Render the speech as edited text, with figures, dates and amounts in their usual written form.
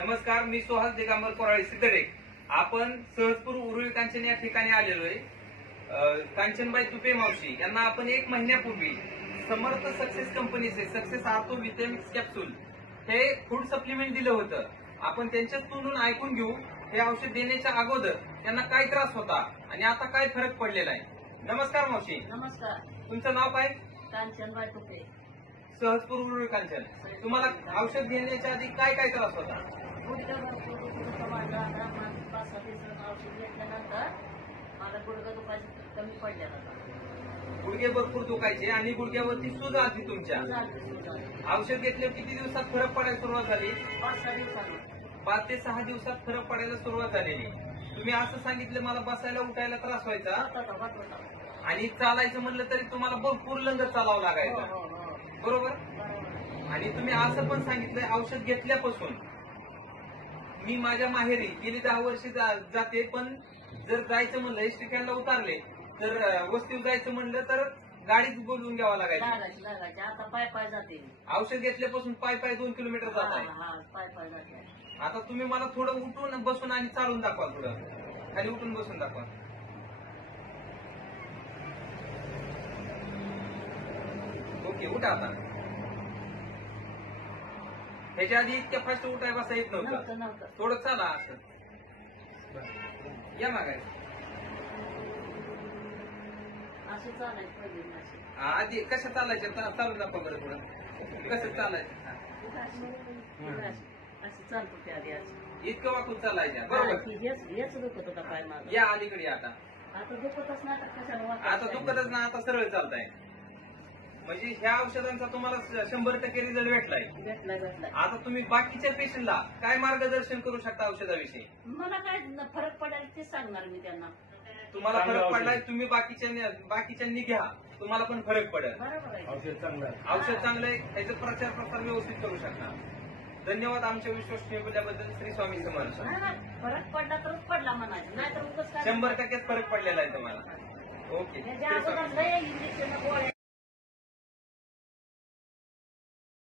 नमस्कार, मी सुहास दिगंबर कोराळे सिद्धडे. आपण सहजपूर उरुळी कांचन या ठिकाणी आलेलो आहे. कांचनबाई तुपे मावशी यांना आपण 1 महिन्यापूर्वी समर्थ सक्सेस कंपनीचे सक्सेस आर्थो विटॅमिक्स कॅप्सूल हे फूड सप्लिमेंट दिलं होतं. आपण त्यांच्याच तोंडून ऐकून घेऊ हे औषध देण्याच्या अगोदर त्यांना काय त्रास होता आणि आता काय फरक पडलेला आहे. नमस्कार मावशी. नमस्कार. तुमचं नाव काय? कांचनबाई तुपे. सहजपूर उरुळी कांचन. तुम्हाला औषध घेण्याच्या आधी काय काय त्रास होता? गुडघ्यावर माझा आता 5-6 दिवसात औषध घेतल्यानंतर मला गुडघा दुखायचं कमी पडलेला होता. गुडघे भरपूर दुखायचे आणि गुडघ्यावरती सूज आली तुमच्या. औषध घेतल्यावर किती दिवसात फरक पडायला सुरुवात झाली? 5-6 दिवसांनी. 5 ते 6 दिवसात फरक पडायला सुरुवात झालेली. तुम्ही असं सांगितलं मला बसायला उठायला त्रास व्हायचा आणि चालायचं म्हणलं तरी तुम्हाला भरपूर लंगर चालावं लागायचं, बरोबर? आणि तुम्ही असं पण सांगितलंय औषध घेतल्यापासून मी माझ्या माहेरी गेली 10 वर्ष जाते, पण जर जायचं म्हणलं एसटी उतारले तर वस्तीवर जायचं म्हणलं तर गाडीच बोलवून घ्यावा लागायची. आता पाय जाते. औषध घेतल्यापासून पाय 2 किलोमीटर जात आहे. पाय जाते. आता तुम्ही मला थोडं उठून बसून आणि चालून दाखवा. थोडं खाली उठून बसून दाखवा. ओके, उठा आता. ह्याच्या आधी इतक्या फास्ट उठाय बसा येत नव्हतं. थोडं चाला असं. या मागाय असं चालायचं. आधी कसं चालायचं चालून दाखवा बरं. थोडं कसं चालायचं? असं चालतो ते आधी असं इतकं वाकून चालायच्या, बरोबर? हेच दुखत होता पाय माझा. या अलीकडे आता. आता दुखतच ना. आता दुखतच ना. आता सरळ चालताय. म्हणजे ह्या औषधांचा तुम्हाला 100% रिझल्ट भेटलाय. आता तुम्ही बाकीच्या पेशंटला काय मार्गदर्शन करू शकता औषधाविषयी? मला काय फरक पडेल ते सांगणार मी त्यांना. तुम्हाला फरक पडलाय, तुम्ही बाकीच्यांनी घ्या, तुम्हाला पण फरक पडेल. बरोबर आहे. औषध चांगलं आहे. त्याचा प्रचार प्रसार व्यवस्थित करू शकता. धन्यवाद आमच्या विश्वसनीय बोलल्याबद्दल. श्री स्वामी समर्थ. फरक पडला तरच पडला म्हणायचं, नाही तर 100% फरक पडलेला आहे तुम्हाला. ओके. इंजेक्शन गोळ्या